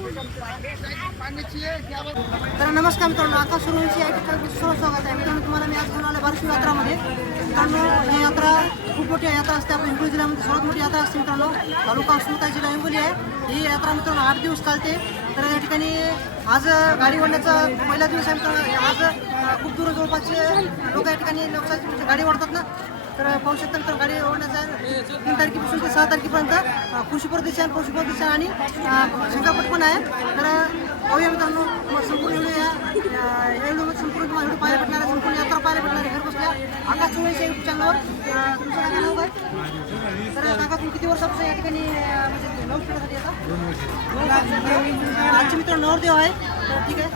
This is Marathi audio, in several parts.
तर नमस्कार मित्रांनो, आकाश सुरूंची या ठिकाणी स्वागत आहे. मित्रांनो, तुम्हाला मी आज घेऊन आलो बार्शी यात्रामध्ये. मित्रांनो, ही यात्रा खूप मोठी यात्रा असते. आपल्या हिंगोली जिल्ह्यामध्ये सर्वात मोठी यात्रा असते मित्रांनो. तालुका उस्मानाबाद जिल्हा हिंगोली आहे. ही यात्रा मित्रांनो 8 दिवस चालते. तर या ठिकाणी आज गाडी ओढण्याचा पहिला दिवस आहे मित्रांनो. आज खूप दूर जवळपासचे लोक या ठिकाणी लोकशाही गाडी ओढतात ना. तर पाहू शकता मित्रांनो, गाडी ओढण्याचा 3 तारखेपासून ते 6 तारखेपर्यंत खुशीपूर दिशा आणि पशुपूर दिशा आणि शंकापट पण आहे. तर पाहूया मित्रांनो, संपूर्ण व्हिडिओ व्हिडिओमध्ये संपूर्ण तुम्हाला व्हिडिओ पाहायला भेटणार आहे. संपूर्ण यात्रा पाहायला भेटणार आहे घर बसल्या आकाश चोळीच्या यूट्यूब चॅनलवर. तुमचं काय नाव आहे? तर काका, तुम्ही किती वर्षापासून या ठिकाणी म्हणजे नवस पिढ्यासाठी येतात? आजचे मित्रांनो नवरदेव आहे. तर ठीक आहे,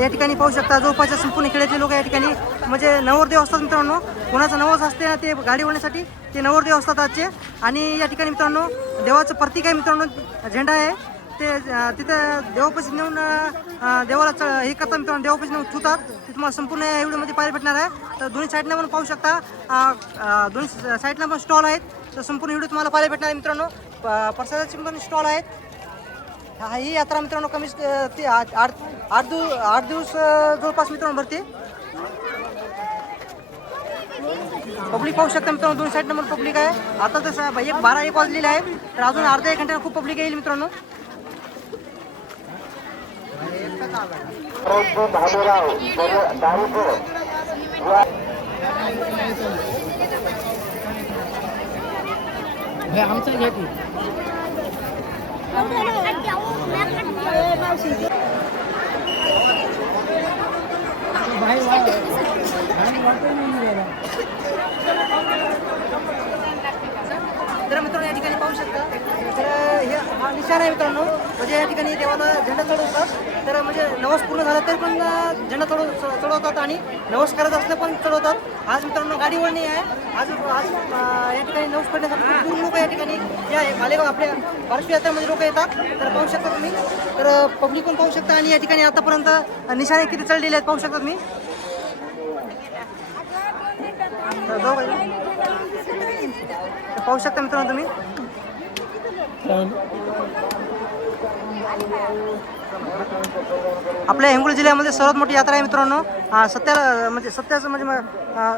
या ठिकाणी पाहू शकता जवळपासच्या संपूर्ण खेड्यातले लोक या ठिकाणी म्हणजे नवरदेव असतात मित्रांनो. कोणाचं नवस असते ना ते गाडी ओढण्यासाठी ते नवरदेव असतात आजचे. आणि या ठिकाणी मित्रांनो देवाचं प्रतीक आहे मित्रांनो, झेंडा आहे ते तिथं देवापाशी नेऊन देवाला हे करतात मित्रांनो, देवापाशी नेऊन छुतात. ते तुम्हाला संपूर्ण या व्हिडिओमध्ये पाहायला भेटणार आहे. तर दोन्ही साईडला पण पाहू शकता, दोन्ही साईडला पण स्टॉल आहेत. तर संपूर्ण व्हिडिओ तुम्हाला पाहायला भेटणार आहे मित्रांनो. प्रसादाचे पण स्टॉल आहेत. ही यात्रा मित्रांनो कमी ते आठ दिवस जवळपास मित्रांनो भरते. पब्लिक पाहू शकता मित्रांनो, दोन साईड नंबर पब्लिक आहे. आता तसं 12-1 वाजलेलं आहे. तर अजून अर्धा 1 घंट्यानं खूप पब्लिक येईल मित्रांनो. आमचं घ्या की तर मित्रांनो या ठिकाणी पाहू शकता. तर हे हा निशाण आहे मित्रांनो, म्हणजे या ठिकाणी देवाला झेंडा चढवतात. तर म्हणजे नवस पूर्ण झाला तरी पण झेंडा चढवतात आणि नवस करायचं असलं पण चढवतात. आज मित्रांनो गाडी ओढणी आहे. आज या ठिकाणी नवस पडण्यासाठी भरपूर लोक या ठिकाणी या मालेगाव आपल्या बार्शी यात्रेमध्ये लोक येतात. तर पाहू शकता तुम्ही. तर पब्लिक पण पाहू शकता. आणि या ठिकाणी आतापर्यंत निशाणे किती चढलेले आहेत पाहू शकता तुम्ही. पाहू शकता मित्रांनो तुम्ही. आपल्या हिंगोली जिल्ह्यामध्ये सर्वात मोठी यात्रा आहे मित्रांनो. सत्याचं म्हणजे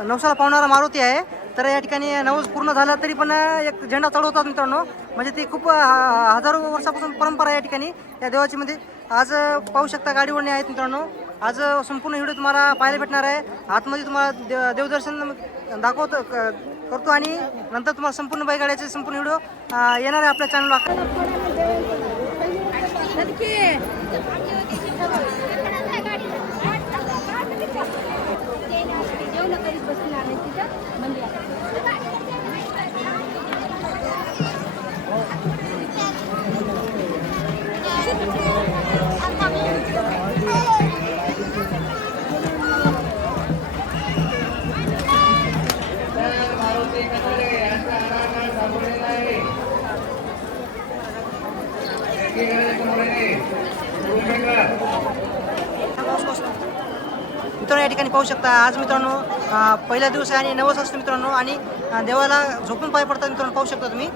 नवसाला पावणारा मारुती आहे. तर या ठिकाणी नवस पूर्ण झाला तरी पण एक झेंडा चढवतात मित्रांनो. म्हणजे ती खूप हजारो वर्षापासून परंपरा आहे या ठिकाणी या देवाची. मध्ये आज पाहू शकता गाडी ओढणी आहेत मित्रांनो. आज संपूर्ण व्हिडिओ तुम्हाला पाहायला भेटणार आहे. आतमध्ये तुम्हाला देवदर्शन करतो आणि नंतर तुम्हाला संपूर्ण बैलगाड्याचे संपूर्ण व्हिडिओ येणार आहे आपल्या चॅनलला. मित्रांनो या ठिकाणी पाहू शकता. आज मित्रांनो पहिला दिवस आहे आणि नवस असतो मित्रांनो. आणि देवाला झोपून पाय पडतात मित्रांनो, पाहू शकता तुम्ही.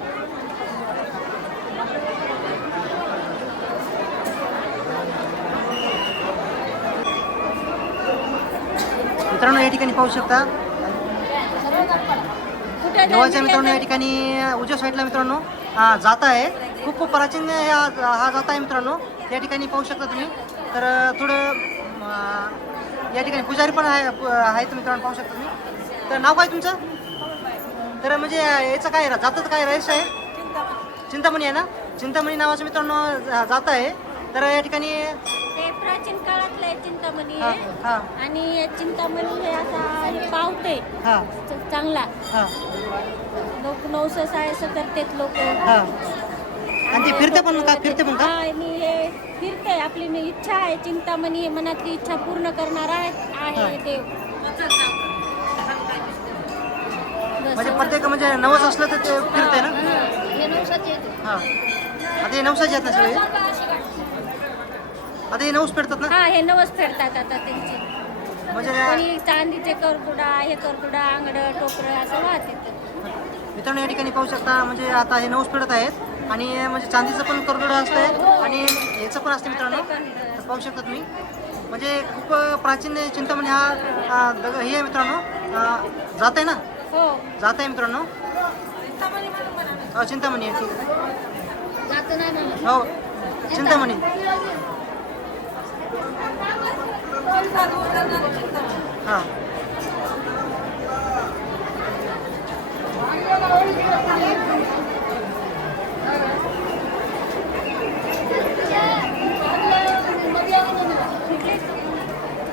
मित्रांनो या ठिकाणी पाहू शकता देवाच्या मित्रांनो या ठिकाणी उजव्या साईडला मित्रांनो जाता आहे. खूप प्राचीन हा जाता आहे मित्रांनो. या ठिकाणी पाहू शकता तुम्ही. तर थोडं या ठिकाणी पुजारी पण आहेत मित्रांनो, पाहू शकता तुम्ही. तर नाव काय तुमचं? तर म्हणजे याचं काय जाताचं काय रहस्य आहे? चिंतामणी आहे ना. चिंतामणी नावाचं मित्रांनो जात आहे. तर या ठिकाणी ते प्राचीन काळातलं आहे चिंतामणी आहे. आणि चिंतामणी हे असा पावते चांगला लोक नवस आहे असं करतात लोक. आणि ते फिरते पण का? फिरते पण का? आणि हे फिरते. आपली इच्छा आहे चिंतामणी मनातली इच्छा पूर्ण करणारा आहे देव. म्हणजे प्रत्येक म्हणजे नवस असलं तर ते फिरते ना. हे नवसाचे आता हे नवसाचे आहेत ना सगळे. आता हे नवस फेडतात ना. हे नवस फेडतात आता त्यांचे. म्हणजे कोणी चांदीचे करकुडा हे करकुडा आंगड टोपरं असं वाहतात. मित्रांनो या ठिकाणी पाहू शकता. म्हणजे आता हे नवस फेडत आहेत आणि म्हणजे चांदीचं पण करदोडं असतंय आणि याचं पण असते मित्रांनो. तर पाहू शकता तुम्ही म्हणजे खूप प्राचीन चिंतामणी हा हे आहे मित्रांनो. जात आहे ना, हो जात आहे मित्रांनो. चिंतामणी आहे, ठीक आहे. जात नाही म्हणून हो चिंतामणी. हां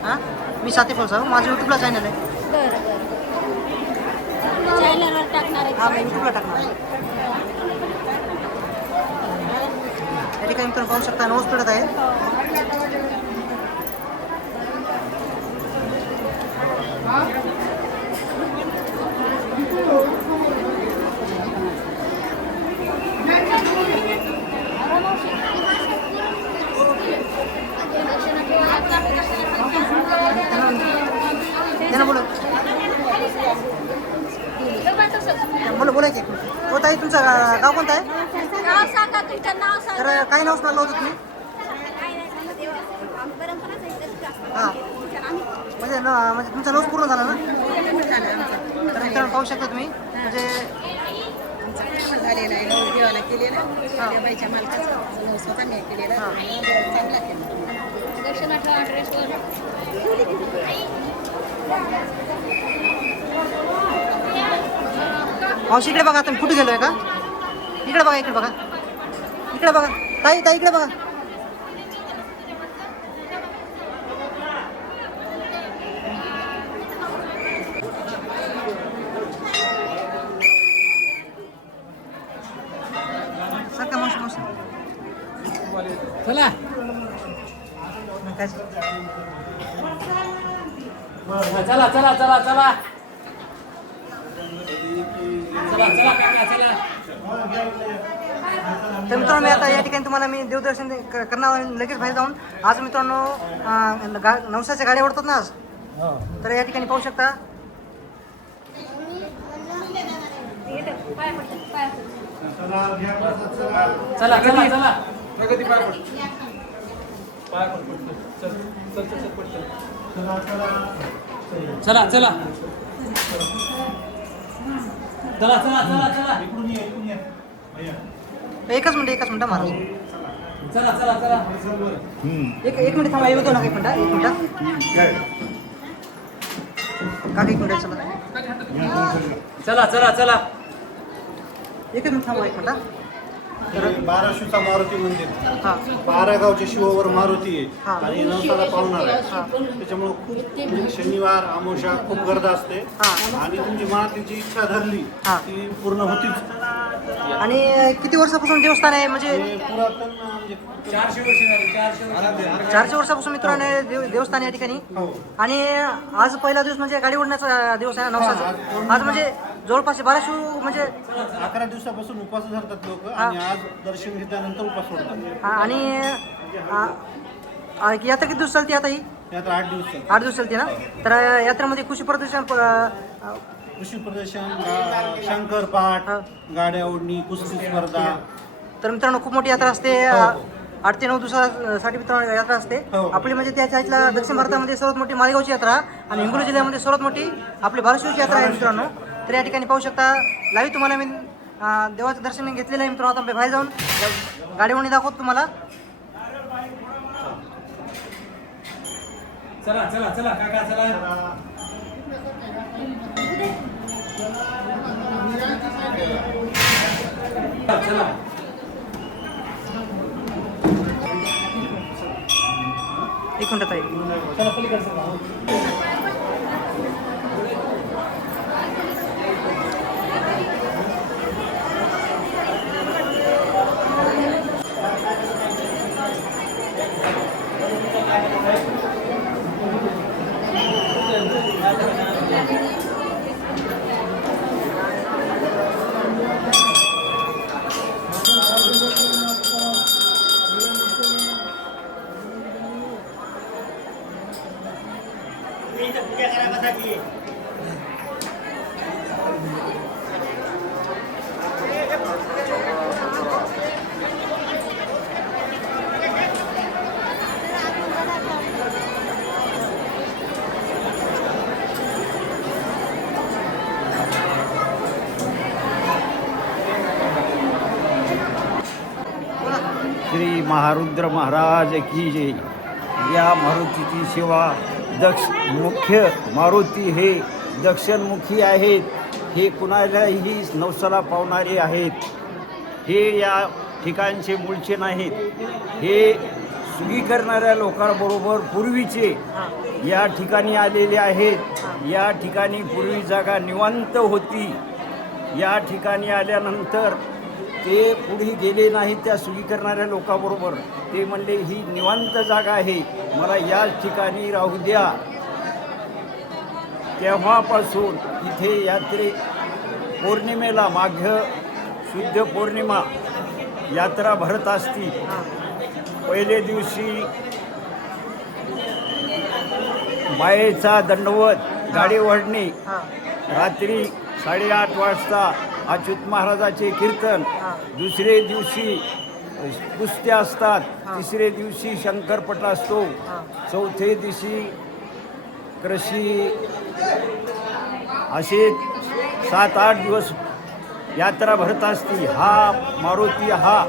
हां मी साथी बोलतो, माझं यूट्यूबला चॅनल आहे. बरं बरं चॅनलवर टाकणार आहे. हां मी यूट्यूबला टाकणार. या ठिकाणी मित्रांनो पाहू शकता नवस पडत आहे. त्यांना बोला बोला बोलायचे. हो ताई तुमचं गाव कोणतं आहे? नाव सांगा, तुमचं नाव सांगा. तर काही नाव सांगलं होतं तुम्ही? हां म्हणजे म्हणजे तुमचा नवस पूर्ण झाला ना? तर मित्रांनो पाहू शकता तुम्ही म्हणजे झालेला आहे नऊ देवाला केलेला त्या बाईच्या मालकाचा नऊ स्वतः केलेला चांगला केला. दर्शनाचा ॲड्रेस मावशी इकडे बघा. तुम्ही कुठे गेलोय का? इकडे बघा, इकडे बघा, इकडे बघा. ताई ताई इकडे बघा. सर का मावशी मावशी चला काय चला चला चला चला चला चला काका चला. तर मित्रांनो मी आता या ठिकाणी तुम्हाला मी देवदर्शन करणार लगेच बाहेर जाऊन. आज मित्रांनो नवसाच्या गाड्या ओढतात ना आज. तर या ठिकाणी पाहू शकता. चला चला चला प्रगती पाय पड पाय पड चल चल चल पड चला चला चला चला चला चला इकडून ये भैया. एकच मिनिट महाराज. चला चला चला एक मिनिट थांबा. येतो ना एक मिनिट एक मिनिट काका एक मिनिट चला चला चला चला एक मिनिट थांबा एक मिनिट. तर बाराशूचा मारुती मंदिर हां 12 गावच्या शिवावर मारुती हा. आहे आणि नवसाला पावणार आहे. त्याच्यामुळे खूप शनिवार अमावस्या खूप गर्दा असते हा. आणि तुमची मनातली जी इच्छा धरली हा. ती पूर्ण होतीच. आणि किती वर्षापासून देवस्थान आहे म्हणजे? हे पुरातन म्हणजे 400 वर्ष झाली 400 वर्ष. 400 वर्षापासून मित्रांनो देवस्थान या ठिकाणी. हो. आणि आज पहिला दिवस म्हणजे गाडी ओढण्याचा दिवस आहे नवसाचा. आज म्हणजे जवळपास 1200 म्हणजे 11 दिवसापासून उपास धरतात लोक आणि आज दर्शन घेतल्यानंतर उपास सोडतात. आणि यात्रा किती दिवस चालते आता ही? यात 8 दिवस चालतात. 8 दिवस चालते ना. तर यात्रेमध्ये कृषी प्रदर्शन कृषी प्रदर्शन शंकर पाठ गाड्या ओढणी कुस्ती स्पर्धा. तर मित्रांनो खूप मोठी यात्रा असते. 8 ते 9 दिवसासाठी मित्रांनो यात्रा असते हो. आपली. म्हणजे त्या साईडला दक्षिण भारतामध्ये सर्वात मोठी मालेगावची यात्रा आणि हिंगोली जिल्ह्यामध्ये सर्वात मोठी आपली बारशिवची यात्रा आहे मित्रांनो. तर या ठिकाणी पाहू शकता लाईव्ह तुम्हाला मी देवाचं दर्शन घेतलेलं आहे मित्रांनो. आता बाहेर जाऊन गाडी ओढणी दाखवतो तुम्हाला. चला चला चला काका चला चला एक मिनिट ताई. चला पलीकडे चला. श्री महारुद्र महाराज की जय. या मारुतीची सेवा मुख्य मारुती हे दक्षिणमुखी आहेत. हे कुणालाही नवसाला पावणारे आहेत. हे या ठिकाणचे मूळचे नाहीत. हे सुगी करणाऱ्या लोकांबरोबर पूर्वीचे या ठिकाणी आलेले आहेत. या ठिकाणी पूर्वी जागा निवांत होती. या ठिकाणी आल्यानंतर ते पुढे गेले नाहीत त्या सुगी करणाऱ्या लोकांबरोबर. ते म्हणले ही निवांत जागा आहे, मला याच ठिकाणी राहू द्या. तेव्हापासून इथे यात्रे पौर्णिमेला माघ शुद्ध पौर्णिमा यात्रा भरत असती. पहिले दिवशी बायेचा दंडवत गाडी ओढणे, रात्री 8:30 वाजता अच्युत महाराजाचे कीर्तन, दुसरे दिवशी कुस्त्या असतात, तिसरे दिवशी शंकरपट असतो, चौथे दिवशी कृषी, असे 7-8 दिवस यात्रा भरत असती. हा मारुती हा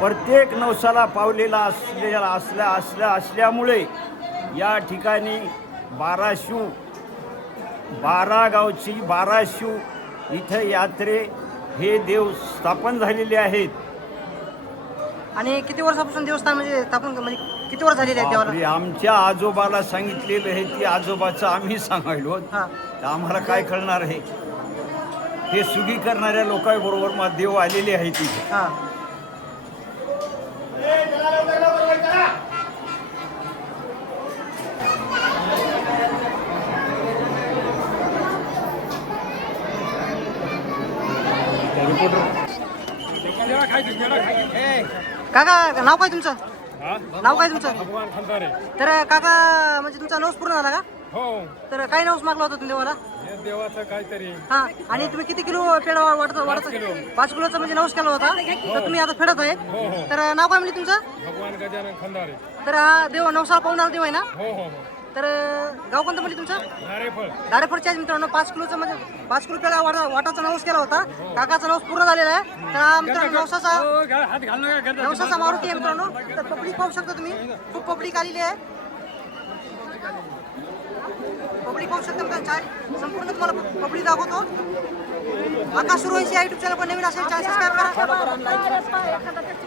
प्रत्येक नवसाला पावलेला असल्यामुळे या ठिकाणी 12 गावची 12 इथे यात्रे हे देव स्थापन झालेले आहेत. आणि किती वर्षापासून देवस्थान म्हणजे स्थापन म्हणजे किती वर्ष झालेले आहेत देवाला? आमच्या आजोबाला सांगितलेलं आहे, ती आजोबाचं आम्ही सांगायलो, तर आम्हाला काय कळणार आहे. हे सुगी करणाऱ्या लोकांबरोबर देव आलेले आहेत तिथे. काका नाव काय तुमचं? नाव काय तुमचं? भगवान खंदारे. तर काका म्हणजे तुमचा नवस पूर्ण झाला का? हो, तर काय नवस मागला होता तुम्ही देवाला? हे देवाचं काहीतरी हा, आणि तुम्ही किती किलो पेढा वाटत 5 किलोचा म्हणजे नवस केला होता. तर तुम्ही आता फेडत आहेत. हो हो. तर नाव काय म्हणजे तुमचं? भगवान गजानन खंदारे. तर हा देव नवसाला पावणारा देव आहे ना? हो हो हो. तर गाव कोणतं म्हणजे तुमचं? नारेफळ. दारेफळच्या मित्रांनो 5 किलोचं म्हणजे 5 किलो पेढा वाटाचा नवस केला होता. काकाचा नवस पूर्ण झालेला आहे. तर हा मित्रांनो नवसाचा हात घालू नका. नवसाचा मारुती आहे मित्रांनो. तर पब्लिक पाहू शकता तुम्ही, खूप पब्लिक आलेली आहे. पब्लिक पाहू शकता मित्रांनो, संपूर्ण तुम्हाला पब्लिक दाखवतो. आकाश सुरवंशी या युट्यूब चॅनल पण नवीन असेल चॅनल सबस्क्राईब करा.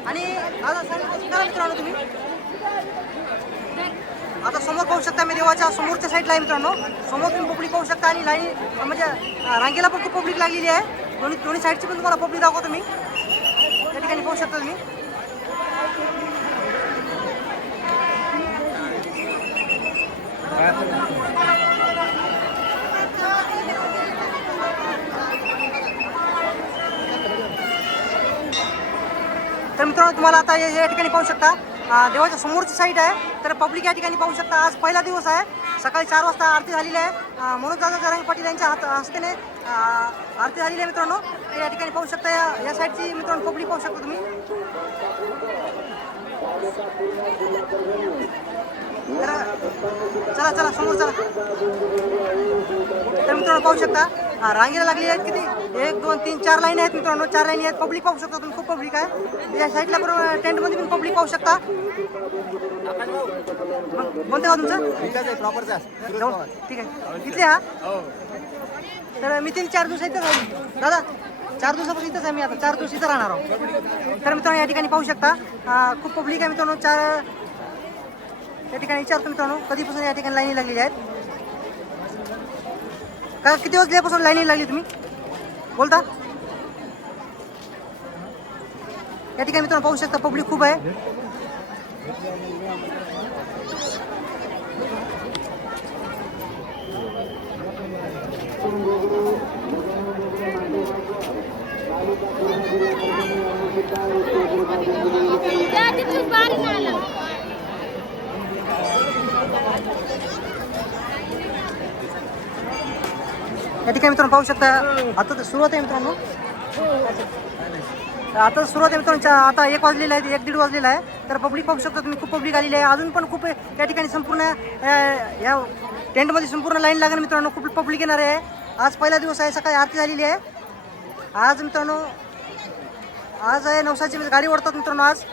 आणि आता करा मित्रांनो तुम्ही. आता समोर पाहू शकता मी देवाच्या समोरच्या साईडला आहे मित्रांनो. समोर तुम्ही पब्लिक पाहू शकता आणि लाईन म्हणजे रांगेला पण खूप पब्लिक लागलेली आहे. दोन्ही साईडची पण तुम्हाला पब्लिक दाखवतो मी. या ठिकाणी पाहू शकता तुम्ही. तर मित्रांनो तुम्हाला आता या ठिकाणी पाहू शकता देवाच्या समोरची साईड आहे. तर पब्लिक या ठिकाणी पाहू शकता. आज पहिला दिवस आहे. सकाळी 4 वाजता आरती झालेली आहे. मनोज दादा जरांगे पाटील यांच्या हस्तेने आरती झालेली आहे मित्रांनो. या ठिकाणी पाहू शकता. या साईडची मित्रांनो पब्लिक पाहू शकता तुम्ही. तर चला समोर चला. तर मित्रांनो पाहू शकता रांगेला लागली आहेत किती 1 2 3 4 लाईन आहेत मित्रांनो. 4 लाईन आहेत. पब्लिक पाहू शकता तुम्ही, खूप पब्लिक आहे. या साईडला पण टेंटमध्ये पण पब्लिक पाहू शकता. कोणतं गाव तुमचं? ठीक आहे, इथले हा. तर मी 3-4 दिवस इथंच आहे दादा. 4 दिवसापासून इथंच आहे मी. आता 4 दिवस इथं राहणार आहोत. तर मित्रांनो या ठिकाणी पाहू शकता खूप पब्लिक आहे मित्रांनो. या ठिकाणी विचारतो मित्रांनो कधीपासून या ठिकाणी लाईनी लागलेली आहेत का? किती वाजल्यापासून लाईनी लागली तुम्ही बोलता? या ठिकाणी मित्रांनो पाहू शकता पब्लिक खूप आहे. या ठिकाणी मित्रांनो पाहू शकता आता तर सुरुवात आहे मित्रांनो. आता सुरुवात आहे मित्रांनो. आता 1 वाजलेला आहे, 1-1:30 वाजलेला आहे. तर पब्लिक पाहू शकता तुम्ही, खूप पब्लिक आलेली आहे. अजून पण खूप या ठिकाणी संपूर्ण या टेंटमध्ये संपूर्ण लाईन लागेल मित्रांनो. खूप पब्लिक येणार आहे. आज पहिला दिवस आहे. सकाळी आरती झालेली आहे. आज मित्रांनो आज आहे नवसाची गाडी ओढतात मित्रांनो. आज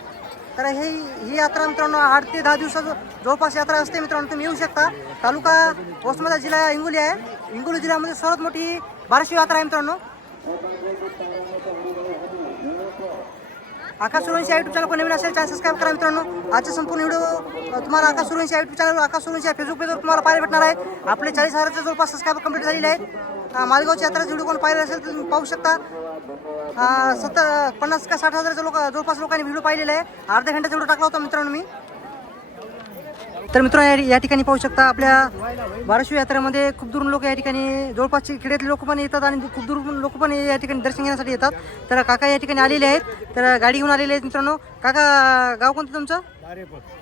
तर ही यात्रा मित्रांनो 8 ते 10 दिवसाचं जवळपास यात्रा असते मित्रांनो. तुम्ही येऊ शकता. तालुका वसमत जिल्हा हिंगोली आहे. हिंगोली जिल्ह्यामध्ये सर्वात मोठी बारशी यात्रा आहे मित्रांनो. आकाश सूर्यवंशी यूट्यूब चॅनल कोण नवीन असेल चॅनल सबस्क्राईब करा मित्रांनो. आजचे संपूर्ण व्हिडिओ तुम्हाला आकाश सूर्यवंशी यूट्यूब चॅनल आकाश सूर्यवंशी फेसबुक पेजवर तुम्हाला पाहायला भेटणार आहे. आपले 40,000चे जवळपास सबस्क्राईब कंप्लीट झालेले आहेत. मालेगावची यात्रा व्हिडिओ कोण पाहिला असेल तर तुम्ही पाहू शकता. 50 का 60,000चे जवळपास लोकांनी व्हिडिओ पाहिलेला आहे. अर्ध्या घंट्याचा व्हिडिओ टाकला होता मित्रांनो मी. तर मित्रांनो या ठिकाणी पाहू शकता आपल्या बारशी यात्रेमध्ये खूप दुरून लोक या ठिकाणी जवळपासचे खेड्यातले लोक पण येतात आणि खूप दुरून लोक पण या ठिकाणी दर्शन घेण्यासाठी येतात. तर काका या ठिकाणी आलेले आहेत. तर गाडी घेऊन आलेले आहेत मित्रांनो. काका गाव कोणतं तुमचं?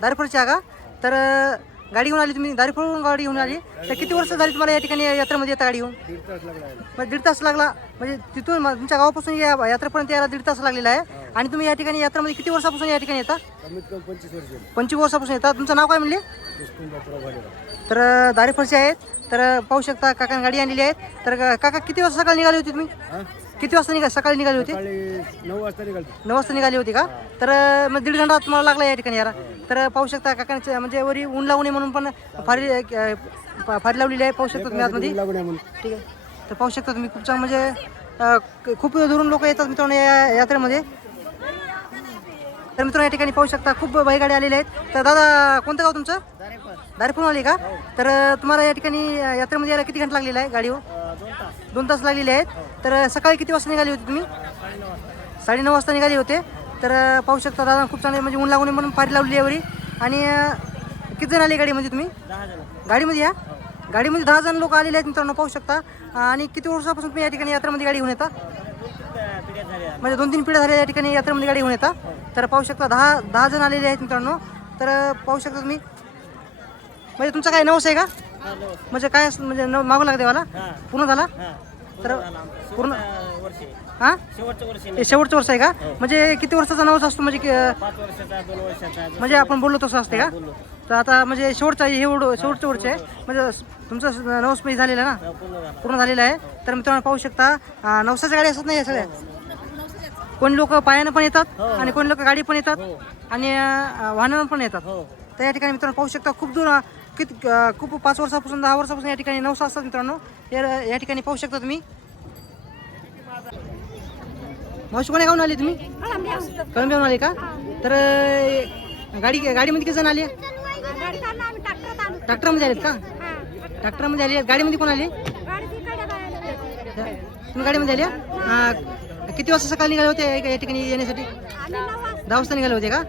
दारेफळचे आहे का? तर गाडी घेऊन आली तुम्ही, दारेफळहून गाडी घेऊन आली. तर किती वर्ष झाली तुम्हाला या ठिकाणी यात्रेमध्ये येता गाडी घेऊन? 1.5 तास लागला. म्हणजे तिथून तुमच्या गावापासून या यात्रेपर्यंत यायला 1.5 तास लागलेला आहे. आणि तुम्ही या ठिकाणी यात्रेमध्ये किती वर्षापासून या ठिकाणी येता? 25 वर्षापासून येतात. तुमचं नाव काय म्हणले? तर दारेफळचे आहेत. तर पाहू शकता काकाने गाडी आणलेली आहे. तर काका किती वाजता सकाळी निघाली होती तुम्ही? किती वाजता सकाळी निघाली होती? 9 वाजता निघाली होती का? तर मग 1.5 घंटा तुम्हाला लागला या ठिकाणी याला. तर पाहू शकता काकांचे म्हणजे वरी ऊन लागू नये म्हणून पण फारी लावलेली आहे. पाहू शकता तुम्ही आतमध्ये. ठीक आहे. तर पाहू शकता तुम्ही खूप छान म्हणजे खूप दुरून लोक येतात मित्रांनो या यात्रेमध्ये. तर मित्रांनो या ठिकाणी पाहू शकता खूप बैलगाडी आलेले आहेत. तर दादा कोणतं गाव तुमचं? दारेफळहून आली का? तर तुम्हाला या ठिकाणी यात्रेमध्ये यायला किती घंटा लागलेला आहे गाडीवर? 2 तास लागलेले आहेत. तर सकाळी किती वाजता निघाली होती तुम्ही? 9:30 वाजता निघाली होते. तर पाहू शकता दादा खूप चांगले म्हणजे ऊन लागू नये म्हणून फारी लावलेली आहे वरी. आणि किती जण आले गाडीमध्ये तुम्ही? 10 जण. गाडीमध्ये या गाडीमध्ये 10 जण लोक आलेले आहेत मित्रांनो पाहू शकता. आणि किती वर्षापासून तुम्ही या ठिकाणी यात्रेमध्ये गाडी घेऊन येता? म्हणजे 2-3 पिढ्या झाल्या या ठिकाणी यात्रेमध्ये गाडी घेऊन येता. तर पाहू शकता 10 जण आलेले आहेत मित्रांनो. तर पाहू शकता तुम्ही म्हणजे तुमचा काय नवस आहे का? म्हणजे काय म्हणजे मागू लागते मला पूर्ण झाला? तर पूर्ण हां शेवटचं वर्ष आहे का? म्हणजे किती वर्षाचा नवस असतो? म्हणजे 5 वर्षाचा 2 वर्षाचा म्हणजे आपण बोललो तसं असते का? तर आता म्हणजे शेवटचं शेवटचं वर्ष आहे म्हणजे तुमचं नवस पण झालेलं आहे ना? पूर्ण झालेलं आहे. तर मित्रांनो पाहू शकता नवसाच्या गाडी असत नाही या सगळ्या. कोणी लोक पायानं पण येतात आणि कोणी लोक गाडी पण येतात आणि वाहनानं पण येतात. तर या ठिकाणी मित्रांनो पाहू शकता खूप दूर खूप 5 वर्षापासून 10 वर्षापासून या ठिकाणी नवसा असतात मित्रांनो. या ठिकाणी पाहू शकता तुम्ही. मावशी कोण्या गावून आली तुम्ही? कळंब्याहून आली का? तर गाडीमध्ये किती जण आली? ट्रॅक्टरमध्ये आलेत का? ट्रॅक्टरमध्ये आली. गाडीमध्ये कोण आली? तुम्ही गाडीमध्ये आली? किती वाजता सकाळी निघाले होते या ठिकाणी येण्यासाठी? 10 वाजता निघाले होते का?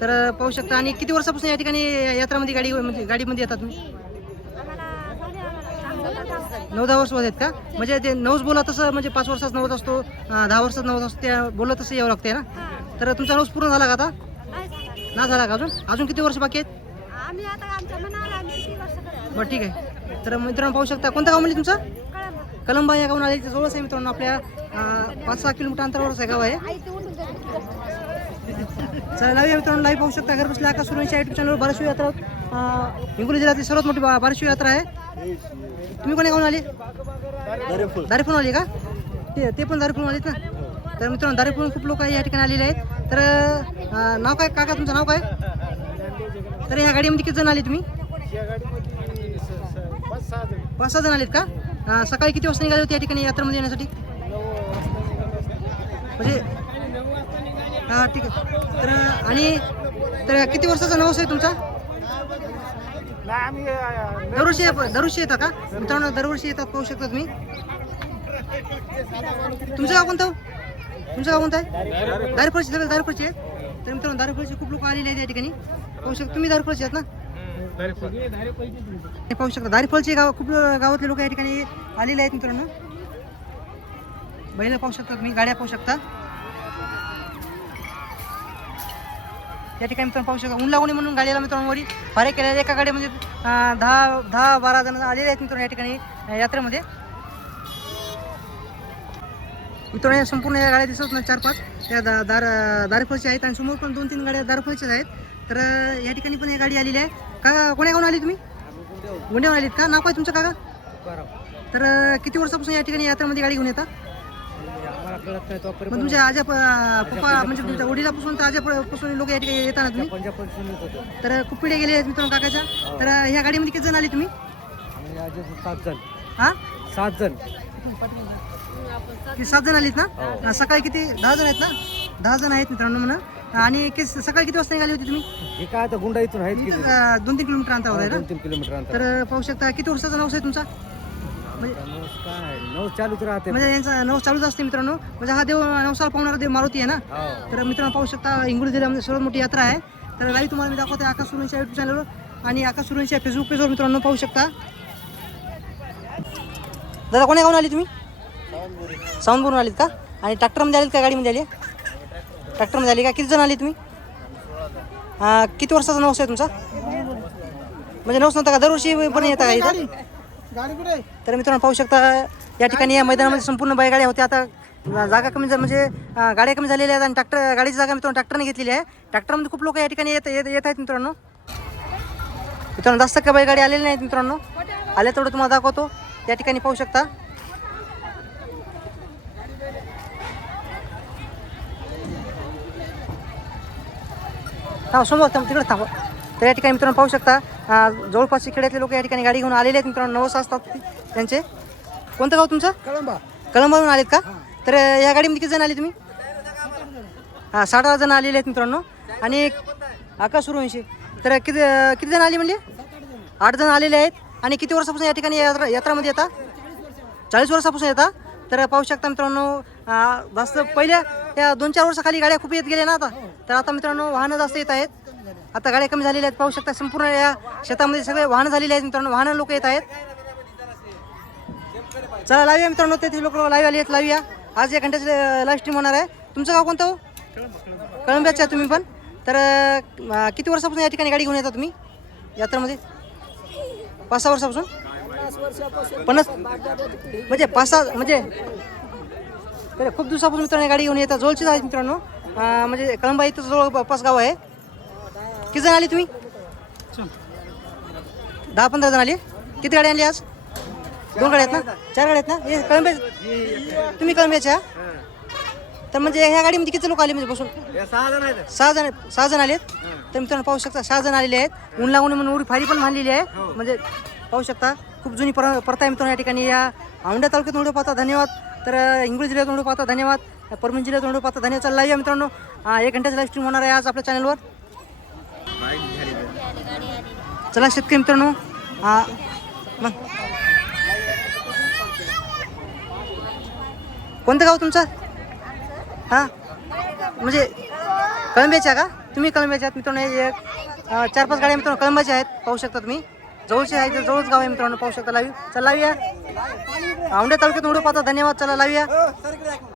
तर पाहू शकता. आणि किती वर्षापासून या ठिकाणी यात्रामध्ये गाडीमध्ये येतात तुम्ही? 9-10 वर्ष आहेत का? म्हणजे ते नवस बोला तसं म्हणजे 5 वर्षाचा नवस असतो, 10 वर्षाचा नवस असतो, त्या बोलत तसं यावं लागते ना? तर तुमचा नवस पूर्ण झाला का आता? ना झाला का अजून किती वर्ष बाकी आहेत? बरं ठीक आहे. तर मित्रांनो पाहू शकता कोणतं गाव म्हणजे तुमचं? कलंबा या गावून आले. जवळच आहे मित्रांनो आपल्या 5-6 किलोमीटर अंतरावरच आहे गाव आहे. चला लावूया मित्रांनो लाईव्ह पाहू शकता. घर बसल्या आकाश सूर्यवंशी यूट्यूब चॅनलवर बारशी यात्रा हिंगोली जिल्ह्यातील सर्वात मोठी बारशी यात्रा आहे. तुम्ही कोणी गावून आले? दारेफळहून आली का? ते पण दारेफळहून आलेत ना? तर मित्रांनो दारेफळहून खूप लोक या ठिकाणी आलेले आहेत. तर नाव काय काका तुमचं नाव काय? तर ह्या गाडीमध्ये किती जण आले तुम्ही? 5-6 जण आलेत का? सकाळी किती वाजता निघाले होते या ठिकाणी यात्रेमध्ये येण्यासाठी? म्हणजे हां ठीक आहे. तर आणि तर किती वर्षाचा नवस आहे तुमचा? दरवर्षी येतात का मित्रांनो? दरवर्षी येतात पाहू शकता तुम्ही. तुमचं गाव कोणतं? तुमचं गाव कोणतं आहे? दारेफळचे सगळे दारेफळचे आहेत. तर मित्रांनो दारेफळचे खूप लोक आलेले आहेत या ठिकाणी पाहू शकता. तुम्ही दारेफळचे आहेत ना? हे पाहू शकता दारेफळचे गाव खूप गावातले लोक या ठिकाणी आलेले आहेत मित्रांनो. बैल पाहू शकता तुम्ही, गाड्या पाहू शकता या ठिकाणी मित्रांनो पाहू शकता. ऊन लागू नये म्हणून गाडीला मित्रांनो वरी फारे केलेल्या एका गाडीमध्ये 10-12 जण आलेले आहेत मित्रांनो या ठिकाणी यात्रेमध्ये. मित्रांनो या संपूर्ण या गाड्या दिसत नाही 4-5 त्या दारेफळच्या आहेत आणि समोर पण 2-3 गाड्या दारेफळच्याच आहेत. तर या ठिकाणी पण एक गाडी आलेली आहे. का कोण्या गावून आली तुम्ही? गुंड्याहून आलीत का? नाव काय तुमचं काका? तर किती वर्षापासून या ठिकाणी यात्रेमध्ये गाडी घेऊन येता? कळत नाही तो मग तुमच्या आजा पप्पा म्हणजे तुमच्या वडिलापासून तर आजापासून लोक या ठिकाणी येतात तुम्ही पंजाबपासून येत होतो तर खूप पिढ्या गेले आहेत मित्रांनो काकाच्या तर ह्या गाडीमध्ये किती जण आले तुम्ही आणि आज 7 जण हां 7 जण किती 7 जण आलीत ना सकाळी किती 10 जण आहेत ना 10 जण आहेत मित्रांनो म्हणा आणि सकाळी किती वाजता निघाली होती तुम्ही हे काय आता गुंडा इथून आहेत की 2-3 किलोमीटर अंतरावर आहे ना 2-3 किलोमीटर अंतर तर पाहू शकता किती वर्षाचा नवस आहे तुमचा काय नऊ चालूच राहते म्हणजे यांचा नवस चालूच असते मित्रांनो म्हणजे हा देव नवसाला पावणारा देव मारुती आहे ना तर मित्रांनो पाहू शकता हिंगोली जिल्ह्यामध्ये सर्वात मोठी यात्रा आहे तर लाईव्ह तुम्हाला मी दाखवते आकाश सुरेंच्या युट्यूब चॅनलवर आणि आकाश सुरेंच्या फेसबुक पेजवर मित्रांनो पाहू शकता दादा कोण्या गावून आली तुम्ही सावंतपूरून आलीत का आणि ट्रॅक्टरमध्ये आलीत का गाडीमध्ये आली ट्रॅक्टरमध्ये आली का किती जण आली तुम्ही किती वर्षाचा नवस आहे तुमचा म्हणजे नवस नव्हता का दरवर्षी पण येता का इथं तर मित्रांनो पाहू शकता या ठिकाणी या मैदानामध्ये संपूर्ण बैलगाड्या होत्या आता जागा कमी म्हणजे गाड्या कमी झालेल्या आहेत आणि गाडीची जागा मित्रांनो ट्रॅक्टरने घेतलेली आहे ट्रॅक्टरमध्ये खूप लोक या ठिकाणी येत आहेत मित्रांनो जास्त काही बैलगाडी आलेल्या नाहीत मित्रांनो आल्या तेवढं तुम्हाला दाखवतो या ठिकाणी पाहू शकता समोर तिकडे थांबा तर या ठिकाणी मित्रांनो पाहू शकता जवळपासचे खेड्यातले लोक या ठिकाणी गाडी घेऊन आलेले आहेत मित्रांनो नवस असतात त्यांचे कोणतं गाव तुमचं कळंबावरून आलेत का तर या गाडीमध्ये किती जण आले तुम्ही 60 जण आलेले आहेत मित्रांनो आणि आकाश सूर्यवंशी तर किती जण आली म्हणजे 8 जण आलेले आहेत आणि किती वर्षापासून या ठिकाणी यात्रामध्ये येतात 40 वर्षापासून येतात तर पाहू शकता मित्रांनो जास्त पहिल्या या 2-4 वर्षाखाली गाड्या खूप येत गेल्या ना आता मित्रांनो वाहनं जास्त येत आहेत आता गाड्या कमी झालेल्या आहेत पाहू शकता संपूर्ण या शेतामध्ये सगळे वाहनं झालेली आहेत मित्रांनो वाहनं लोक येत आहेत चला लावूया मित्रांनो ते लोक लाईव्ह आली आहेत लावूया आज 1 घंट्याचं लाईव्ह स्ट्रीम होणार आहे तुमचं गाव कोणतं हो कळंब्याचं आहे तुम्ही पण तर किती वर्षापासून या ठिकाणी गाडी घेऊन येता तुम्ही यात्रेमध्ये 5-6 वर्षापासून 50 म्हणजे 5-6 म्हणजे तर खूप दिवसापासून मित्रांनो गाडी घेऊन येतात जवळचीच आहेत मित्रांनो म्हणजे कळंबा इथं जवळ 5 गाव आहे किती जण आली तुम्ही 10-15 जण आली किती गाडी आणली आज 2 गाड्या आहेत ना 4 गाड्या आहेत ना हे कळंब्या तुम्ही कळंब्याच्या तर म्हणजे ह्या गाडीमध्ये किती लोक आले म्हणजे बसून 6 जण आलेत तर मित्रांनो पाहू शकता 6 जण आलेले आहेत ऊन लागून म्हणून उडी फारी पण बांधलेली आहे म्हणजे पाहू शकता खूप जुनी प्रथा आहे मित्रांनो या ठिकाणी या औंढा तालुक्यात व्हिडिओ पाहता धन्यवाद तर हिंगोली जिल्ह्यात व्हिडिओ पाहता धन्यवाद परभणी जिल्ह्यात व्हिडिओ पाहता धन्यवाद चला लाईव्ह मित्रांनो 1 घंट्याचं लाईव्ह स्ट्रीम होणार आहे आज आपल्या चॅनलवर चला शेतकरी मित्रांनो मग कोणतं गाव तुमचं म्हणजे कळंब्याच्या का तुम्ही कळंब्याच्या आहात मित्रांनो 4-5 गाड्या मित्रांनो कळंब्याच्या आहेत पाहू शकता तुम्ही जवळचे आहे जवळच गाव आहे मित्रांनो पाहू शकता लाईव्ह चला लावूया औंढा तालुक्यात व्हिडिओ पाहता धन्यवाद चला लावूया